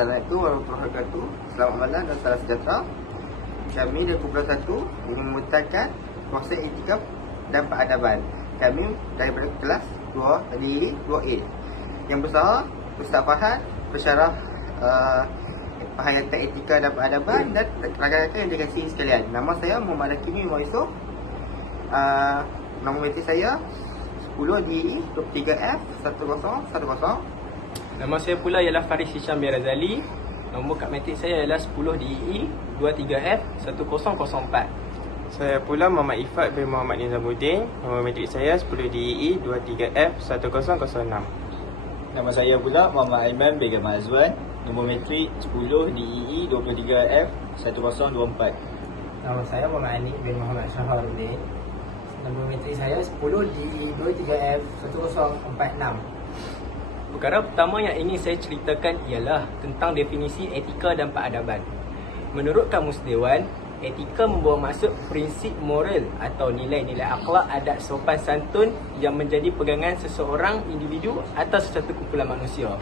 Assalamualaikum warahmatullahi wabarakatuh. Selamat malam dan salam sejahtera. Kami dari Kumpulan 1 ingin memutakan konsep etika dan peradaban. Kami daripada kelas 2 tadi 2A. Yang besar Ustaz Fahad pensyarah penghayatan etika dan peradaban, dan rakan-rakan yang dikasihi sekalian. Nama saya Muhammad Hakimi Yusof. Nombor matrik saya 10 DE 23F 1010. Nama saya pula ialah Faris Hisham bin Razali. Nombor kad matrik saya ialah 10 DE 23F 1004. Saya pula Muhammad Ifat bin Muhammad Nizamuddin. Nombor matrik saya 10 DE 23F 1006. Nama saya pula Muhammad Aiman bin Gamal Azwan. Nombor matrik 10 DE 23F 1024. Nama saya Muhammad Anik bin Muhammad Syaharuddin. Nombor matrik saya 10 DE 23F 1046. Perkara pertama yang ingin saya ceritakan ialah tentang definisi etika dan peradaban. Menurut Kamus Dewan, etika membawa maksud prinsip moral atau nilai-nilai akhlak, adat, sopan santun yang menjadi pegangan seseorang individu atau sesuatu kumpulan manusia.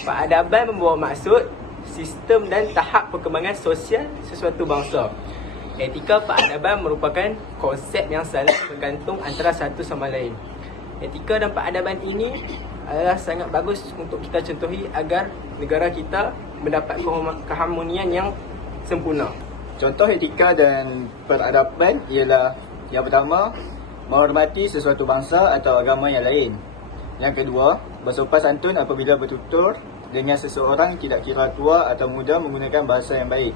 Peradaban membawa maksud sistem dan tahap perkembangan sosial sesuatu bangsa. Etika peradaban merupakan konsep yang saling bergantung antara satu sama lain. Etika dan peradaban ini adalah sangat bagus untuk kita contohi agar negara kita mendapat keharmonian yang sempurna. Contoh etika dan peradaban ialah: yang pertama, menghormati sesuatu bangsa atau agama yang lain. Yang kedua, bersopan santun apabila bertutur dengan seseorang, tidak kira tua atau muda, menggunakan bahasa yang baik.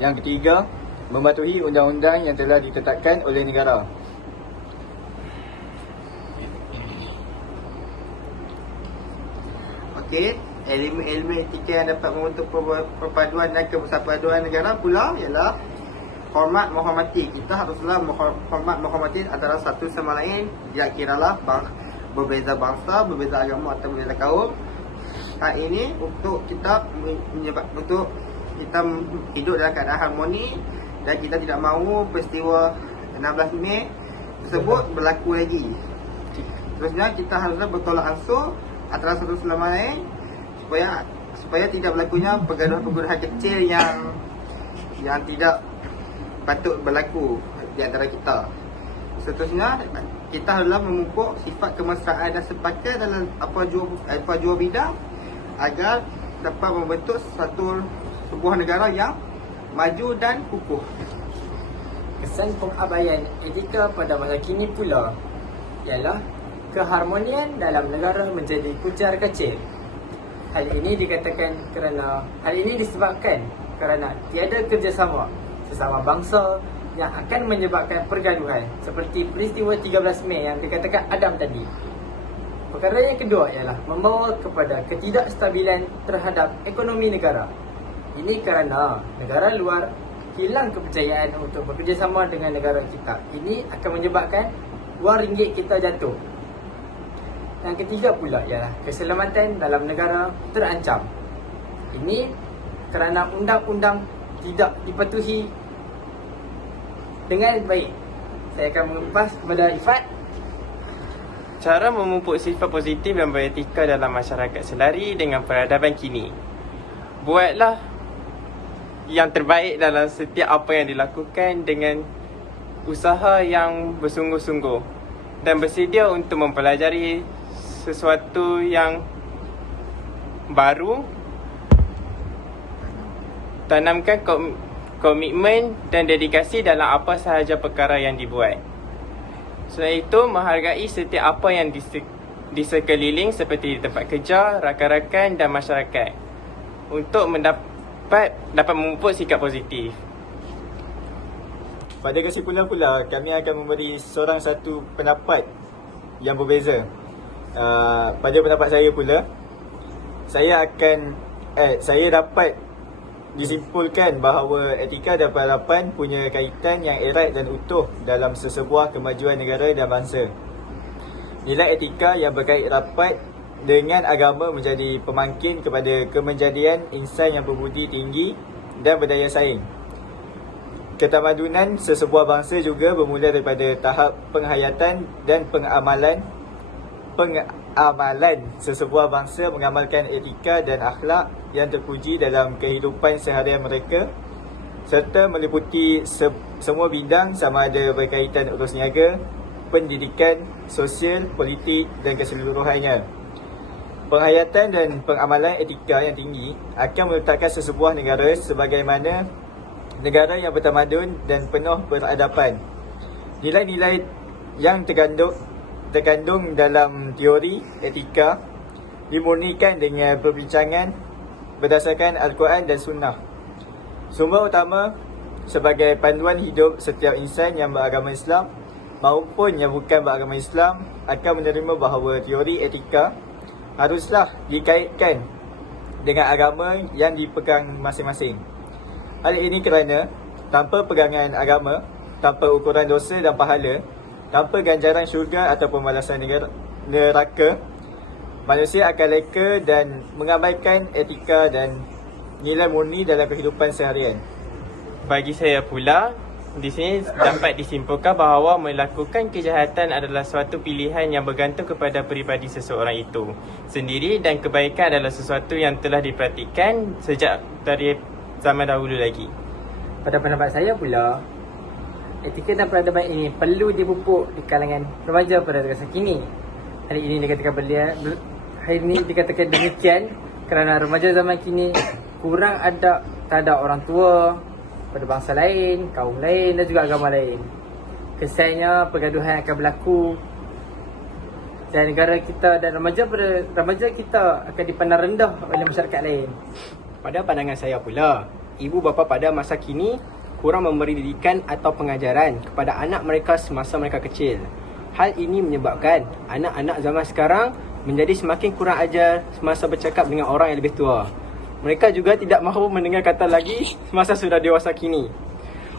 Yang ketiga, mematuhi undang-undang yang telah ditetapkan oleh negara. Okey, elemen-elemen etika yang dapat membentuk perpaduan dan kebersatuan negara pula ialah hormat menghormati. Kita haruslah menghormati antara satu sama lain, tidak kiralah berbeza bangsa, berbeza agama atau berbeza kaum. Hal ini untuk kita hidup dalam keadaan harmoni, dan kita tidak mahu peristiwa 16 Mei tersebut berlaku lagi. Terusnya kita haruslah bertolak ansur antara satu sama lain supaya tidak berlakunya pergaduhan-pergaduhan kecil yang tidak patut berlaku di antara kita. Seterusnya, kita haruslah memupuk sifat kemesraan dan sepakat dalam apa jua bidang agar dapat membentuk sebuah negara yang maju dan kukuh. Kesan pengabaian etika pada masa kini pula ialah keharmonian dalam negara menjadi kucar kacir. Hal ini disebabkan kerana tiada kerjasama sesama bangsa yang akan menyebabkan pergaduhan seperti peristiwa 13 Mei yang dikatakan Adam tadi. Perkara yang kedua ialah membawa kepada ketidakstabilan terhadap ekonomi negara. Ini kerana negara luar hilang kepercayaan untuk bekerjasama dengan negara kita. Ini akan menyebabkan wang ringgit kita jatuh. Yang ketiga pula ialah keselamatan dalam negara terancam. Ini kerana undang-undang tidak dipatuhi dengan baik. Saya akan mengupas kepada Ifat. Cara memupuk sifat positif dan beretika dalam masyarakat selari dengan peradaban kini. Buatlah yang terbaik dalam setiap apa yang dilakukan dengan usaha yang bersungguh-sungguh dan bersedia untuk mempelajari sesuatu yang baru. Tanamkan komitmen dan dedikasi dalam apa sahaja perkara yang dibuat. Selain itu, menghargai setiap apa yang di sekeliling seperti di tempat kerja, rakan-rakan dan masyarakat untuk dapat memupuk sikap positif. Pada kesimpulan pula, kami akan memberi seorang satu pendapat yang berbeza. Pada pendapat saya pula, saya dapat disimpulkan bahawa etika dan peradaban punya kaitan yang erat dan utuh dalam sesebuah kemajuan negara dan bangsa. Nilai etika yang berkait rapat dengan agama menjadi pemangkin kepada kemenjadian insan yang berbudi tinggi dan berdaya saing. Ketamadunan sesebuah bangsa juga bermula daripada tahap penghayatan dan pengamalan amalan sesebuah bangsa mengamalkan etika dan akhlak yang terpuji dalam kehidupan seharian mereka, serta meliputi semua bidang sama ada berkaitan urus niaga, pendidikan, sosial, politik dan keseluruhannya. Penghayatan dan pengamalan etika yang tinggi akan meletakkan sesebuah negara sebagaimana negara yang bertamadun dan penuh peradaban. Nilai-nilai yang terkandung dalam teori etika dimurnikan dengan perbincangan berdasarkan Al-Quran dan Sunnah. Sumber utama sebagai panduan hidup setiap insan yang beragama Islam maupun yang bukan beragama Islam akan menerima bahawa teori etika haruslah dikaitkan dengan agama yang dipegang masing-masing. Hal ini kerana tanpa pegangan agama, tanpa ukuran dosa dan pahala, tanpa ganjaran syurga atau pembalasan neraka, manusia akan leka dan mengabaikan etika dan nilai murni dalam kehidupan seharian. Bagi saya pula, di sini dapat disimpulkan bahawa melakukan kejahatan adalah suatu pilihan yang bergantung kepada peribadi seseorang itu sendiri, dan kebaikan adalah sesuatu yang telah dipraktikkan sejak dari zaman dahulu lagi. Pada pendapat saya pula, etika dan peradaban ini perlu dipupuk di kalangan remaja pada masa kini. Hari ini dikatakan demikian kerana remaja zaman kini kurang adab terhadap orang tua pada bangsa lain, kaum lain dan juga agama lain. Kesannya pergaduhan akan berlaku dan negara kita dan remaja kita akan dipandang rendah oleh masyarakat lain. Pada pandangan saya pula, ibu bapa pada masa kini kurang memberi didikan atau pengajaran kepada anak mereka semasa mereka kecil. Hal ini menyebabkan anak-anak zaman sekarang menjadi semakin kurang ajar semasa bercakap dengan orang yang lebih tua. Mereka juga tidak mahu mendengar kata lagi semasa sudah dewasa kini.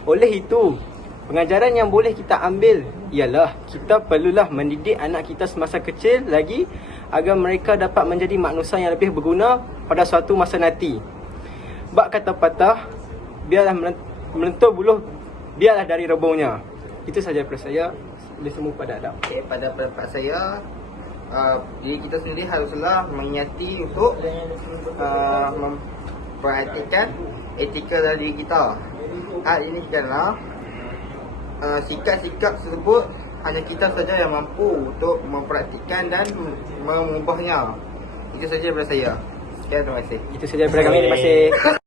Oleh itu, pengajaran yang boleh kita ambil ialah kita perlulah mendidik anak kita semasa kecil lagi agar mereka dapat menjadi manusia yang lebih berguna pada suatu masa nanti. Bak kata patah, biarlah melentur buluh, biarlah dari rebungnya. Itu saja daripada saya. Boleh semua pada adab. Okay, pada pendapat saya, diri kita sendiri haruslah mengingati untuk memperhatikan etika dalam diri kita. Hal ini kerana sikap-sikap tersebut hanya kita saja yang mampu untuk mempraktikkan dan mengubahnya. Itu saja daripada saya. Sekian, terima kasih. Itu saja daripada kami. Terima kasih.